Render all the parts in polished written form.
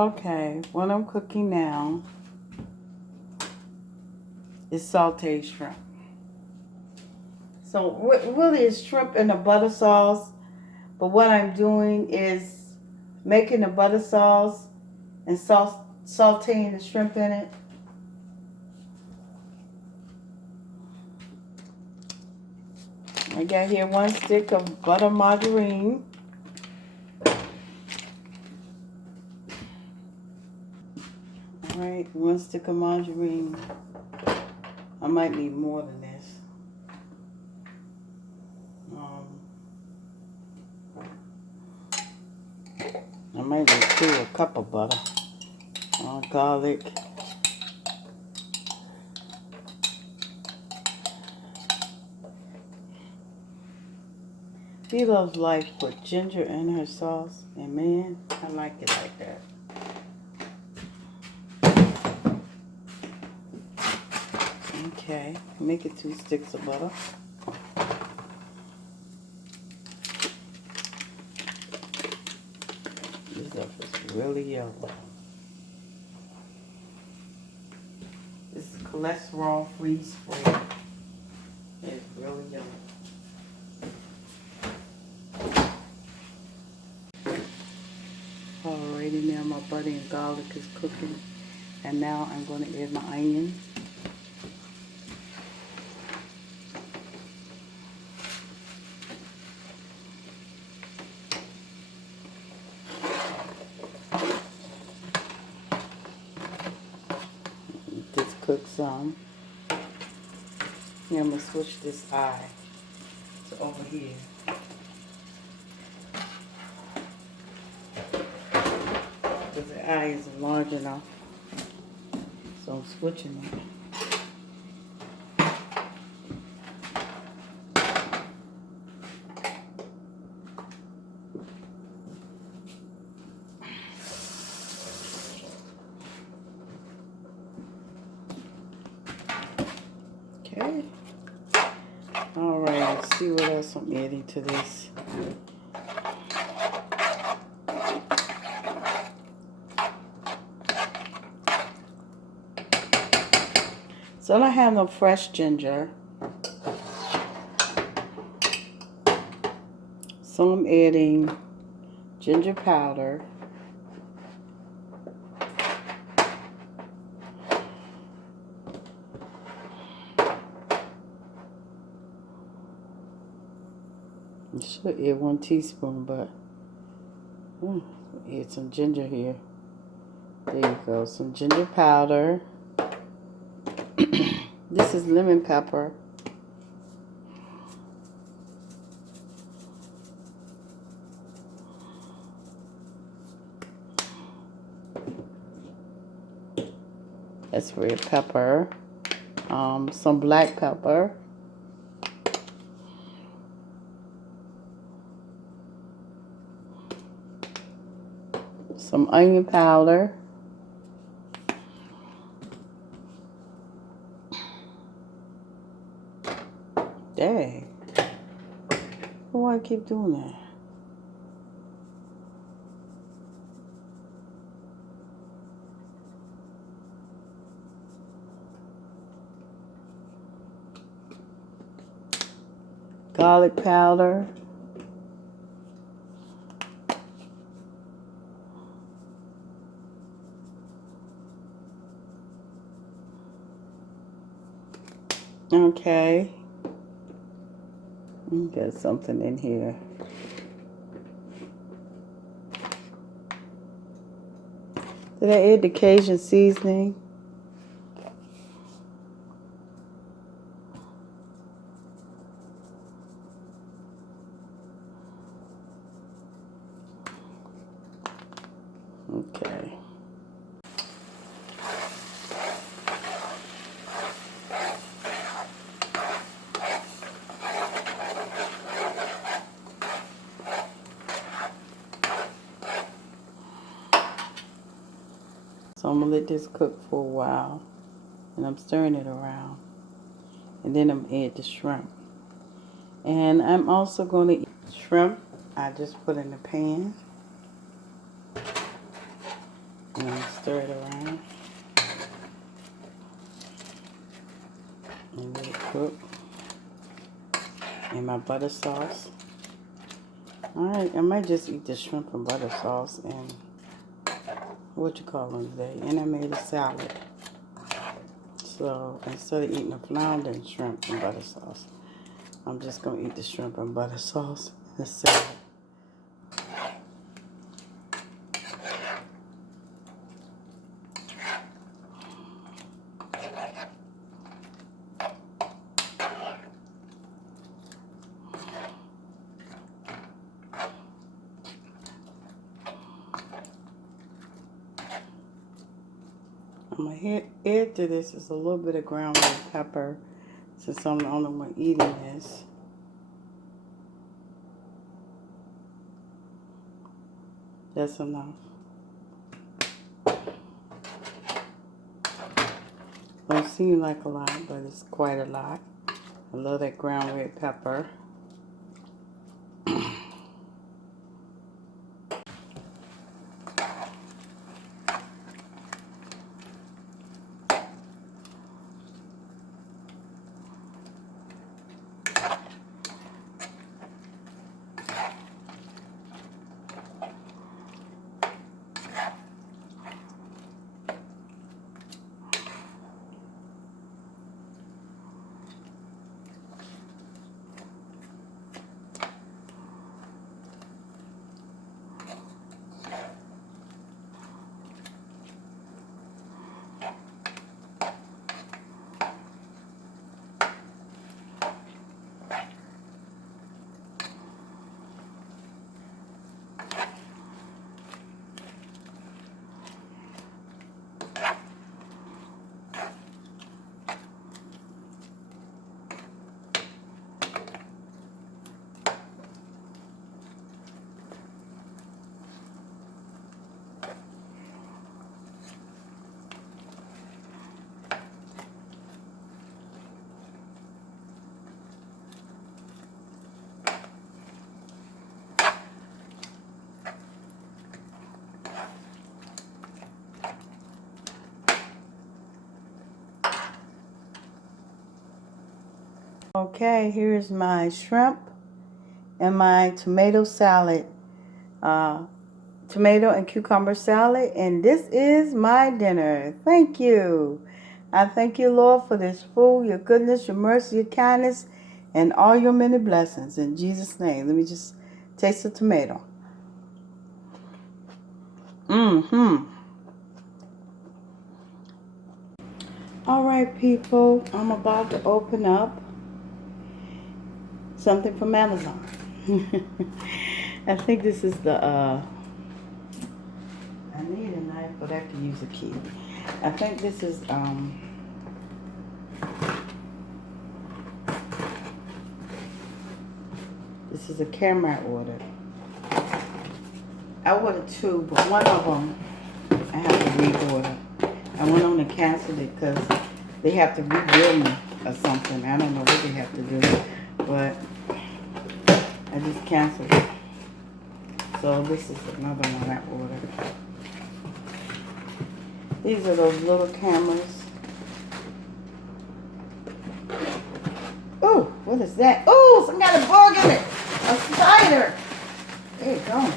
Okay, what I'm cooking now is sauteed shrimp. So really it's shrimp in a butter sauce, but what I'm doing is making the butter sauce and sauteing the shrimp in it. I got here 1 stick of butter margarine. Alright, 1 stick of margarine. I might need more than this. I might need 2 a cup of butter. Garlic. She loves life put ginger in her sauce, and man, I like it like that. Okay, make it 2 sticks of butter. This stuff is really yellow. This is cholesterol-free spread. It's really yellow. Alrighty, now my butter and garlic is cooking. And now I'm going to add my onion. Just cook some. Now I'm going to switch this eye to over here. Because the eye isn't large enough. So I'm switching it. Okay. Alright, let's see what else I'm adding to this. So I don't have no fresh ginger. So I'm adding ginger powder. You should add 1 teaspoon, but add some ginger here. There you go, some ginger powder. This is lemon pepper. That's red pepper. Some black pepper. Some onion powder. Dang. Why do I keep doing that? Garlic powder. Okay. Got something in here. Did I add the Cajun seasoning? Okay. So I'm going to let this cook for a while. And I'm stirring it around. And then I'm going to add the shrimp. And I'm also going to eat shrimp. I just put in the pan. And I'm gonna stir it around and let it cook in my butter sauce. Alright, I might just eat the shrimp and butter sauce and what you call them today. And I made a salad. So instead of eating the flounder and shrimp and butter sauce, I'm just gonna eat the shrimp and butter sauce and the salad. I'm gonna add to this is a little bit of ground red pepper, since I'm the only one eating this. That's enough. Don't seem like a lot, but it's quite a lot. I love that ground red pepper. Okay, here's my shrimp and my tomato salad. Tomato and cucumber salad, and this is my dinner. Thank you. I thank you, Lord, for this food, your goodness, your mercy, your kindness, and all your many blessings. In Jesus' name. Let me just taste the tomato. All right, people. I'm about to open up something from Amazon. I think this is the, I need a knife, but I can use a key. I think this is, this is a camera I ordered. I ordered two, but one of them I have to reorder. I went on and canceled it because they have to rebill me or something. I don't know what they have to do, but I just canceled it. So this is another one I ordered. These are those little cameras. Oh, what is that? Oh, some kind of bug in it. A spider. There you go.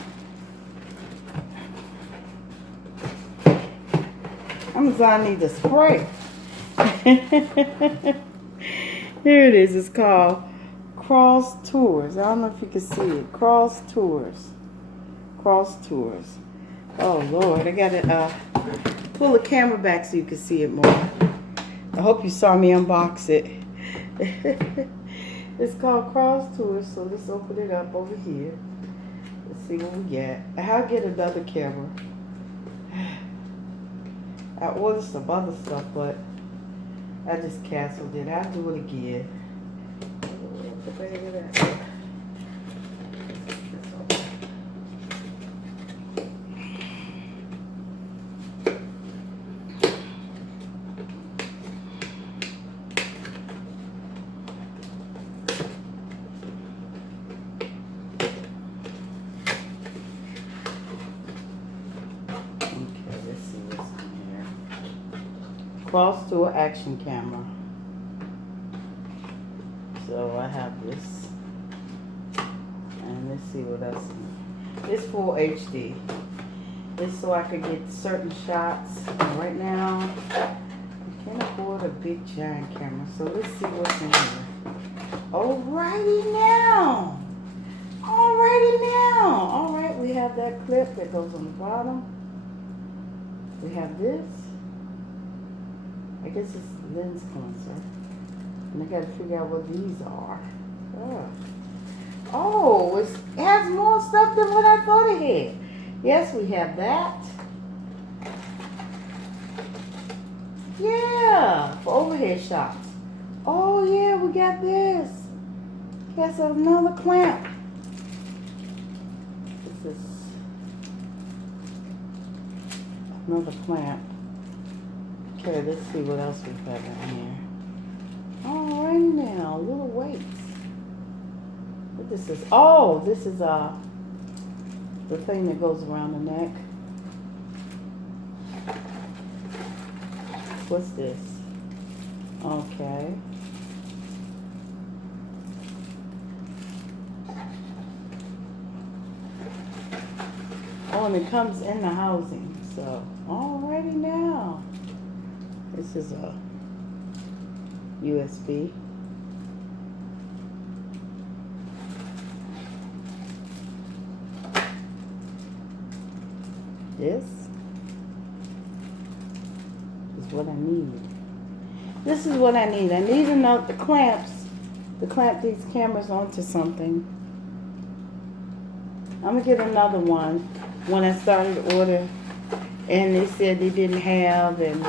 Amazon needs a spray. Here it is. It's called Crosstours. I don't know if you can see it. Crosstours. Crosstours. Oh, Lord. I got to pull the camera back so you can see it more. I hope you saw me unbox it. It's called Crosstours, so let's open it up over here. Let's see what we get. I'll get another camera. I ordered some other stuff, but I just canceled it. I'll do it again. What the bag of that? Okay, let's see. Crosstour action camera. So I have this. And let's see what else. It's full HD. It's so I could get certain shots. And right now, I can't afford a big giant camera. So let's see what's in here. Alrighty now. Alrighty now. Alright, we have that clip that goes on the bottom. We have this. I guess it's lens cleanser. And I gotta figure out what these are. Oh, it has more stuff than what I thought it had. Yes, we have that. Yeah, for overhead shots. Oh yeah, we got this. That's another clamp. This is another clamp. Okay, let's see what else we have in here. Alright now, little weights. What this is? Oh, this is the thing that goes around the neck. What's this? Okay. Oh, and it comes in the housing. So, alrighty now. This is a USB. This is what I need. This is what I need. I need to know the clamps to clamp these cameras onto something. I'm gonna get another one when I started to order, and they said they didn't have, and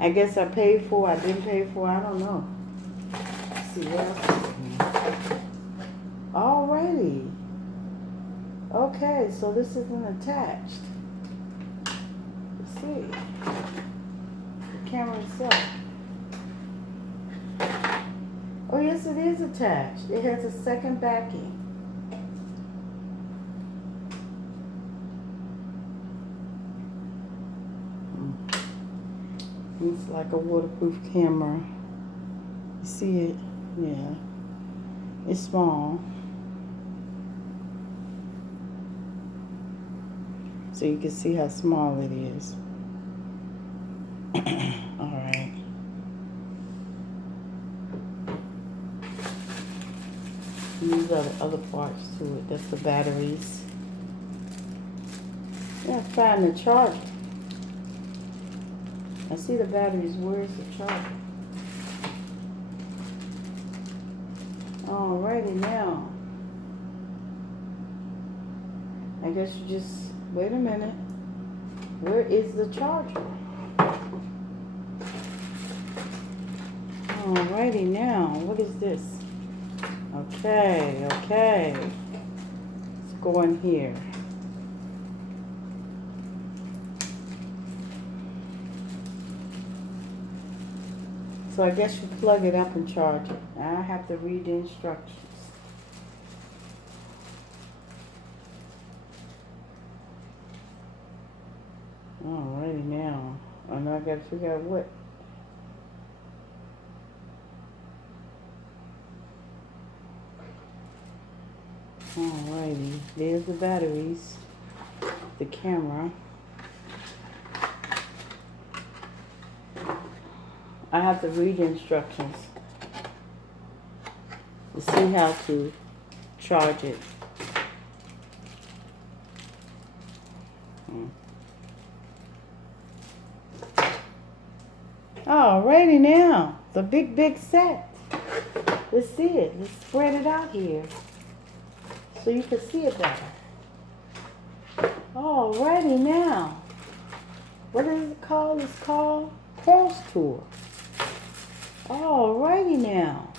I guess I paid for, I didn't pay for, I don't know. Let's see what else is in here. Alrighty. Okay, so this isn't attached. Let's see. The camera itself. Oh yes, it is attached. It has a second backing. It's like a waterproof camera. You see it? Yeah. It's small. So you can see how small it is. Alright. These are the other parts to it. That's the batteries. Yeah, find the charger. I see the batteries. Where's the charger? Alrighty now. I guess you just wait a minute. Where is the charger? Alrighty now. What is this? Okay, okay. Let's go in here. So I guess you plug it up and charge it. Now I have to read the instructions. Alrighty now. I know I gotta figure out what. Alrighty. There's the batteries. The camera. I have to read the instructions to see how to charge it. Alrighty now, the big set. Let's see it. Let's spread it out here so you can see it better. Alrighty now. What is it called? It's called Crosstour. Alrighty now.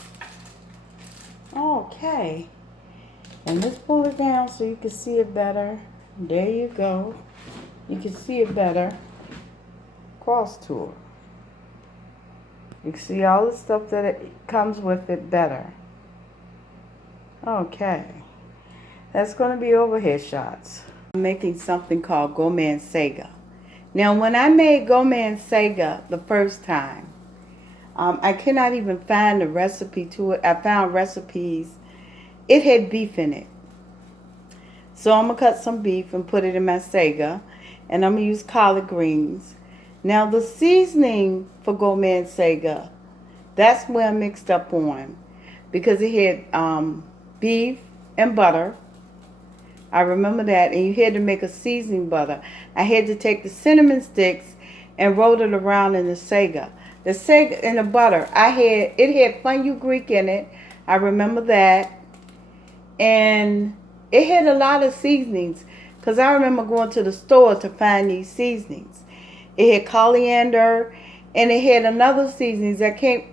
Okay. And let's pull it down so you can see it better. There you go. You can see it better. Crosstour. You can see all the stuff that it comes with it better. Okay. That's going to be overhead shots. I'm making something called Gomen Sega. Now, when I made Gomen Sega the first time, I cannot even find a recipe to it. I found recipes. It had beef in it. So I'm going to cut some beef and put it in my Sega. And I'm going to use collard greens. Now, the seasoning for Gomen Sega, that's where I mixed up on. Because it had beef and butter. I remember that. And you had to make a seasoning butter. I had to take the cinnamon sticks and roll it around in the Sega. The Sega and the butter, it had fenugreek in it. I remember that. And it had a lot of seasonings. Because I remember going to the store to find these seasonings. It had coriander. And it had another seasonings I can't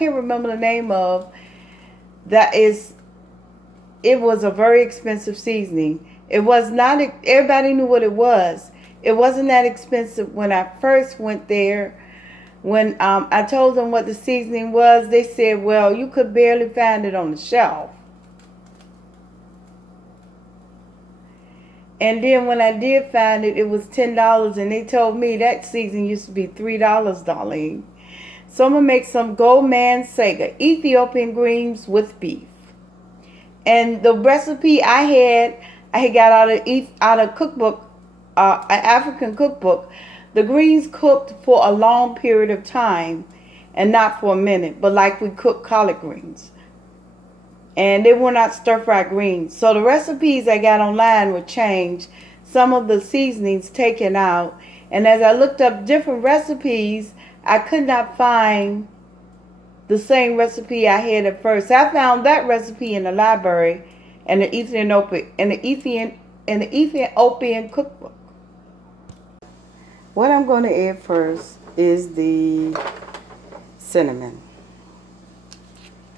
remember the name of. It was a very expensive seasoning. It was not, everybody knew what it was. It wasn't that expensive when I first went there. When I told them what the seasoning was, they said, well, you could barely find it on the shelf. And then when I did find it, it was $10. And they told me that seasoning used to be $3, Darlene. So I'm going to make some Gomen Sega, Ethiopian greens with beef. And the recipe I had got out of cookbook, an African cookbook. The greens cooked for a long period of time and not for a minute, but like we cook collard greens. And they were not stir-fried greens. So the recipes I got online were changed. Some of the seasonings taken out. And as I looked up different recipes, I could not find the same recipe I had at first. I found that recipe in the library and the Ethiopian cookbook. What I'm going to add first is the cinnamon.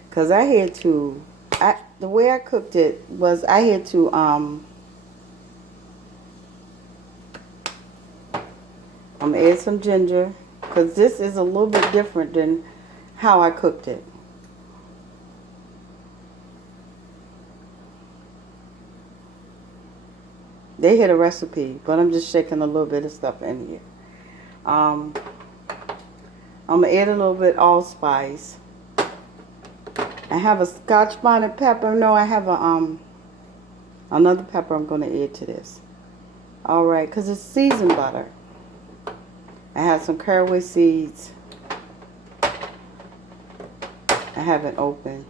Because the way I cooked it was I had to, I'm going to add some ginger. Because this is a little bit different than how I cooked it. They had a recipe, but I'm just shaking a little bit of stuff in here. I'm going to add a little bit allspice. I have a Scotch bonnet pepper. No, I have another pepper I'm going to add to this. Alright, because it's seasoned butter. I have some caraway seeds. I haven't opened.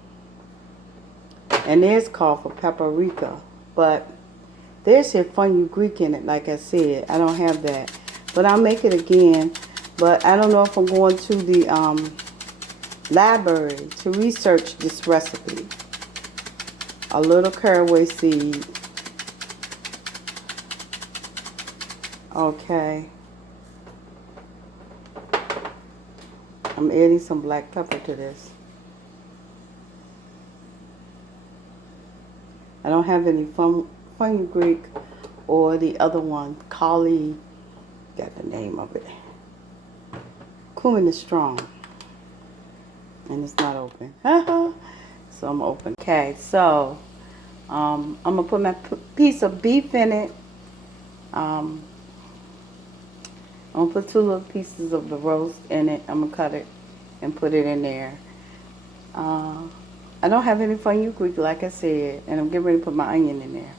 And there's called for paprika, but there's here fenugreek in it, like I said. I don't have that. But I'll make it again. But I don't know if I'm going to the library to research this recipe. A little caraway seed. Okay. I'm adding some black pepper to this. I don't have any fenugreek or the other one, Kali, got the name of it. Cumin is strong. And it's not open. So I'm open. Okay, so I'm going to put my piece of beef in it. I'm going to put 2 little pieces of the roast in it. I'm going to cut it and put it in there. I don't have any fenugreek, like I said, and I'm getting ready to put my onion in there.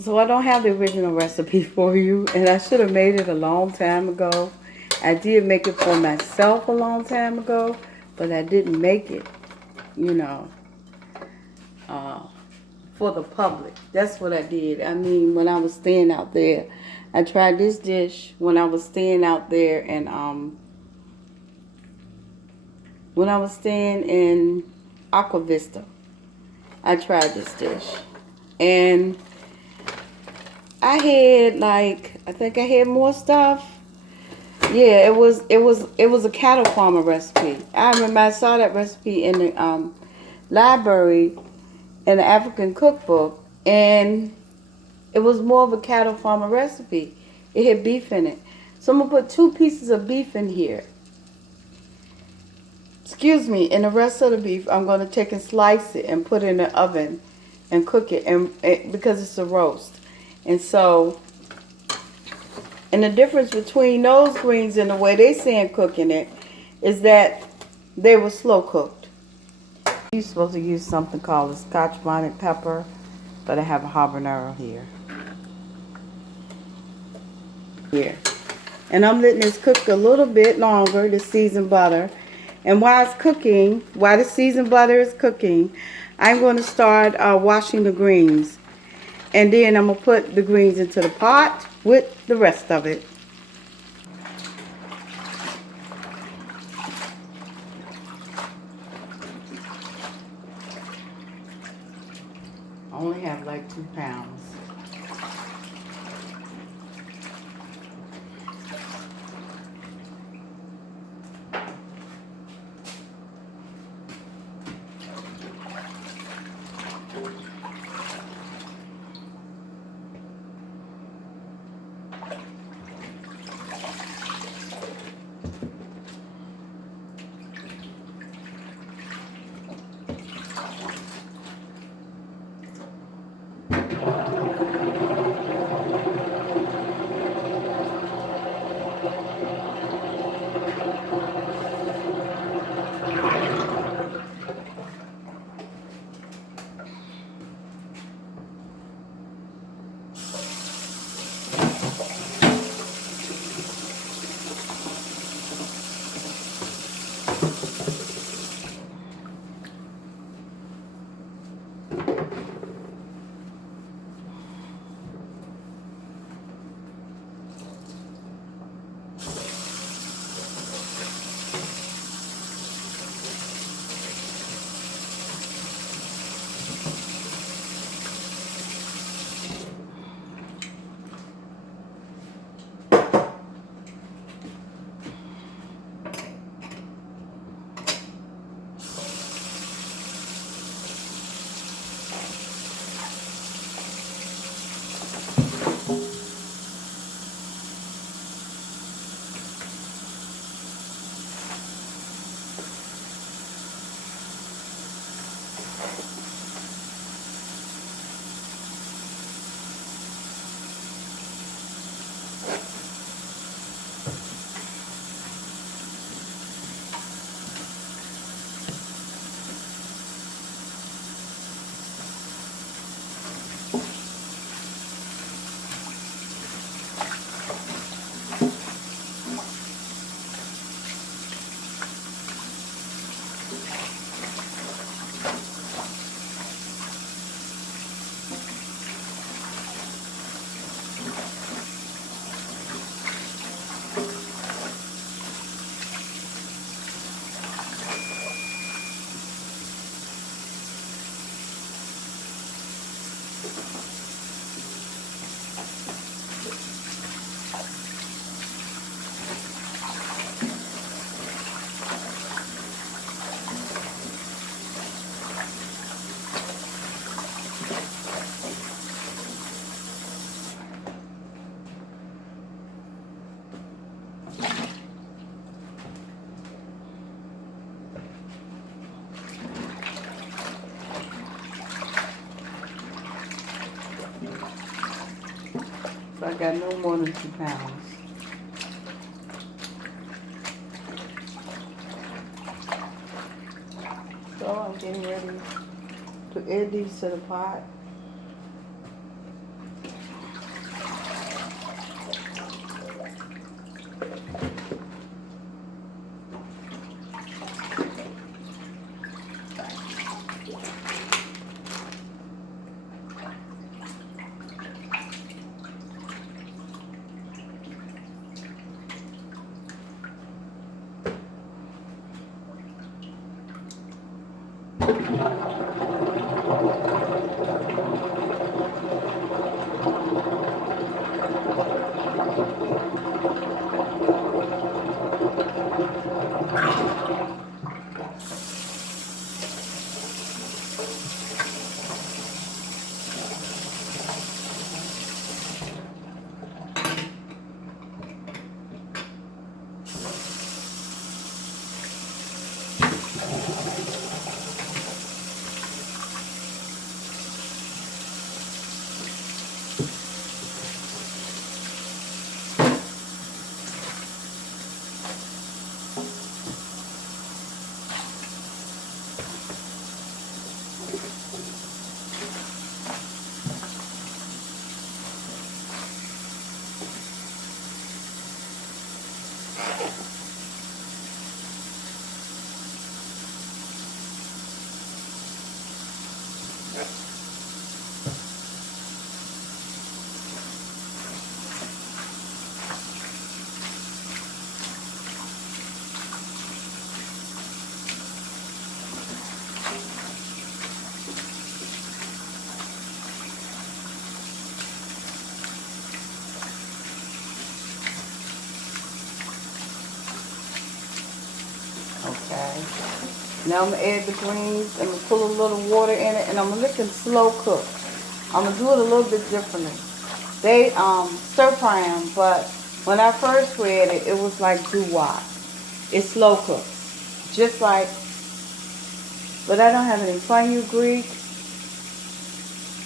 So I don't have the original recipe for you, and I should have made it a long time ago. I did make it for myself a long time ago, but I didn't make it, you know, for the public. That's what I did. I mean, when I was staying out there, I tried this dish when I was staying out there, and when I was staying in Aqua Vista, I tried this dish, and I had I think I had more stuff. Yeah, it was a cattle farmer recipe. I remember I saw that recipe in the library in the African cookbook, and it was more of a cattle farmer recipe. It had beef in it. So I'm gonna put 2 pieces of beef in here. Excuse me, and the rest of the beef I'm gonna take and slice it and put it in the oven and cook it, and because it's a roast. And so And the difference between those greens and the way they saying cooking it is that they were slow cooked. You're supposed to use something called a Scotch bonnet pepper, but I have a habanero here. And I'm letting this cook a little bit longer, the seasoned butter. And while it's cooking, while the seasoned butter is cooking, I'm going to start washing the greens. And then I'm going to put the greens into the pot with the rest of it. I only have like 2 pounds. So I got no more than 2 pounds. So I'm getting ready to add these to the pot. Now I'm going to add the greens. I'm going to put a little water in it, and I'm going to let them slow cook. I'm going to do it a little bit differently. They stir fry them, but when I first read it, it was like doo-wop. It's slow cooks. Just like, but I don't have any fenugreek.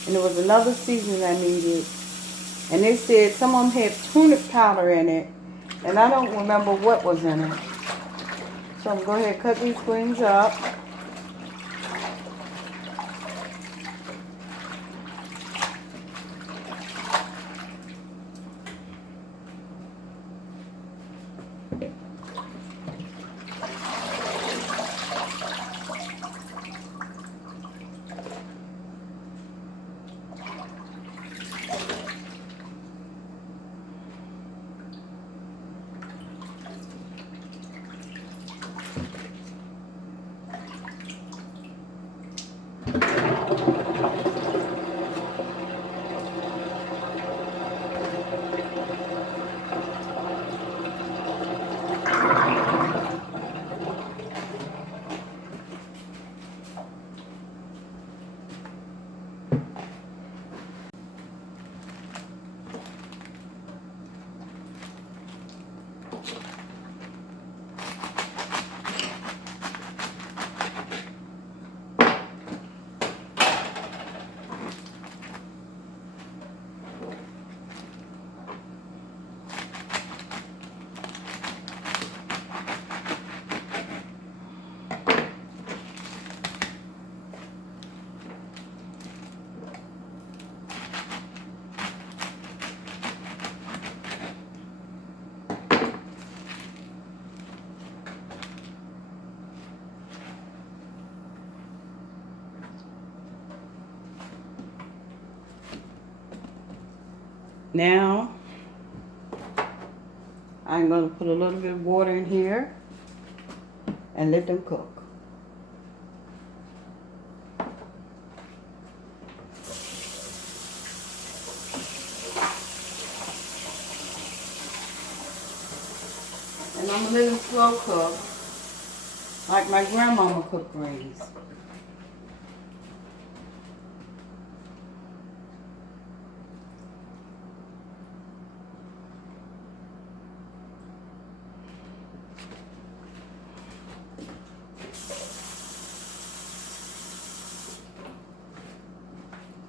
And there was another seasoning I needed. And they said some of them had turnip powder in it. And I don't remember what was in it. So I'm going to go ahead and cut these greens up. Now, I'm going to put a little bit of water in here and let them cook. And I'm going to let them slow cook like my grandmama cooked greens.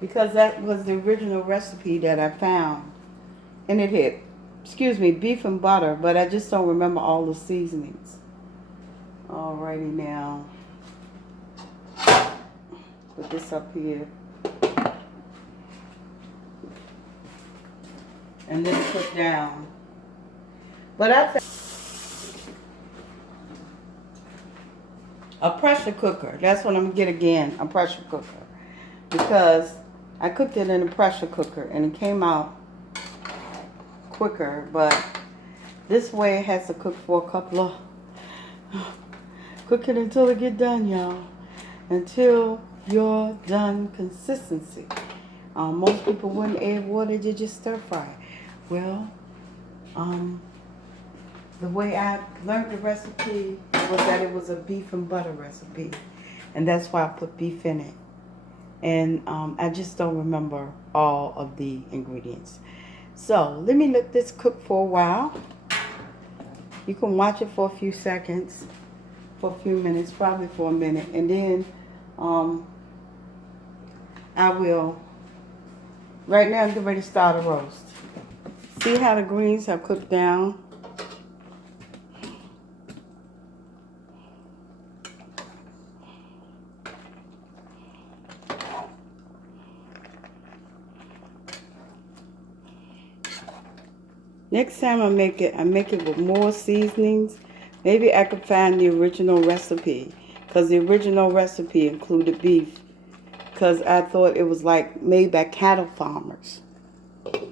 Because that was the original recipe that I found. And it had, beef and butter, but I just don't remember all the seasonings. Alrighty now. Put this up here. And then put down. But I think a pressure cooker. That's what I'm going to get again, a pressure cooker. Because I cooked it in a pressure cooker and it came out quicker, but this way it has to cook for a couple of, cook it until it get done, y'all. Until you're done consistency. Most people wouldn't add water, they just stir fry. Well, the way I learned the recipe was that it was a beef and butter recipe. And that's why I put beef in it. And I just don't remember all of the ingredients. So let me let this cook for a while. You can watch it for a few seconds, for a few minutes, probably for a minute. And then I will, right now I'm getting ready to start a roast. See how the greens have cooked down? Next time I make it with more seasonings. Maybe I could find the original recipe. Because the original recipe included beef. Because I thought it was like made by cattle farmers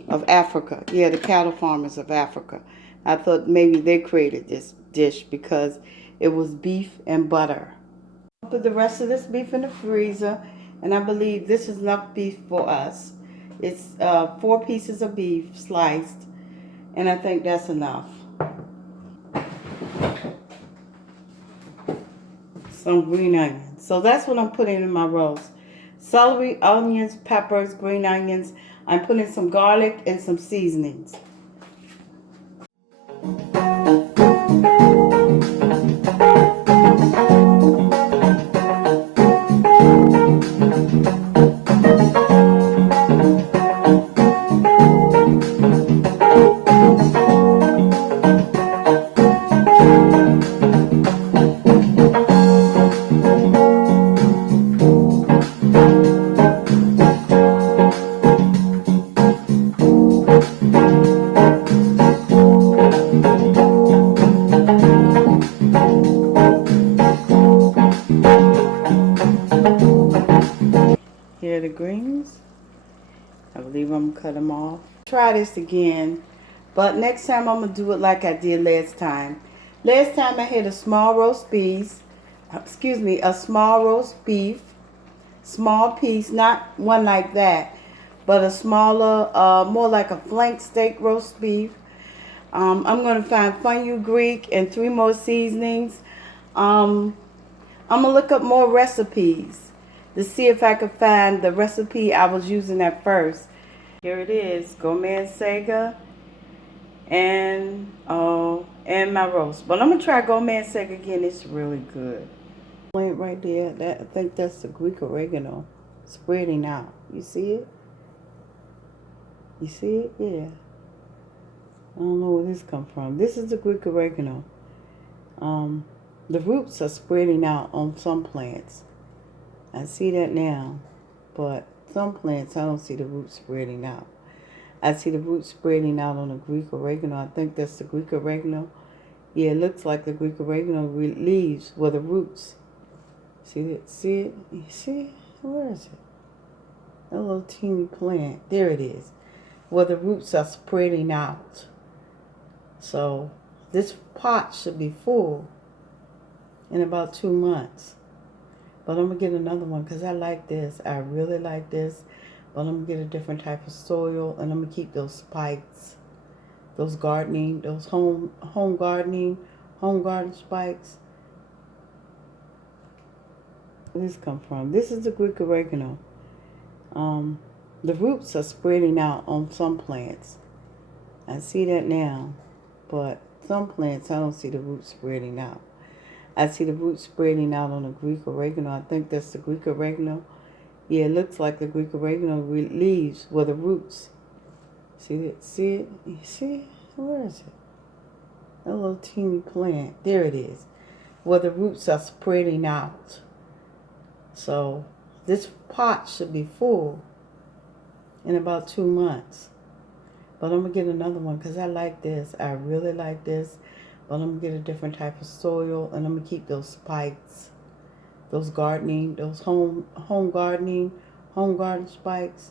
of Africa. Yeah, the cattle farmers of Africa. I thought maybe they created this dish because it was beef and butter. I'll put the rest of this beef in the freezer. And I believe this is enough beef for us. It's 4 pieces of beef sliced. And I think that's enough. some green onions. So that's what I'm putting in my roast. Celery, onions, peppers, green onions. I'm putting some garlic and some seasonings. Here are the greens. I believe I'm going to cut them off. Try this again, but next time I'm going to do it like I did last time. Last time I had a small roast beef, a small roast beef, small piece, not one like that, but a smaller, more like a flank steak roast beef. I'm going to find Fun Greek and 3 more seasonings. I'm going to look up more recipes to see if I could find the recipe I was using at first. Here it is, Gomen Sega and my roast. But I'm going to try Gomen Sega again. It's really good. Right there, I think that's the Greek oregano spreading out. You see it? You see it? Yeah. I don't know where this come from. This is the Greek oregano. The roots are spreading out on some plants. I see that now, but some plants I don't see the roots spreading out. I see the roots spreading out on the Greek oregano. I think that's the Greek oregano. Yeah, it looks like the Greek oregano leaves where the roots. See it? See it? You see it? Where is it? A little teeny plant. There it is. Where the roots are spreading out. So this pot should be full in about 2 months. But I'm going to get another one because I like this. I really like this. But I'm going to get a different type of soil. And I'm going to keep those spikes. Those gardening, those home garden spikes. Where does this come from? This is the Greek oregano. The roots are spreading out on some plants. I see that now. But some plants, I don't see the roots spreading out. I see the roots spreading out on the Greek oregano. I think that's the Greek oregano. Yeah, it looks like the Greek oregano leaves where the roots. See it? See it? You see it? Where is it? A little teeny plant. There it is. Where the roots are spreading out. So this pot should be full in about 2 months. But I'm going to get another one because I like this. I really like this. But I'm going to get a different type of soil. And I'm going to keep those spikes. Those gardening, those home garden spikes.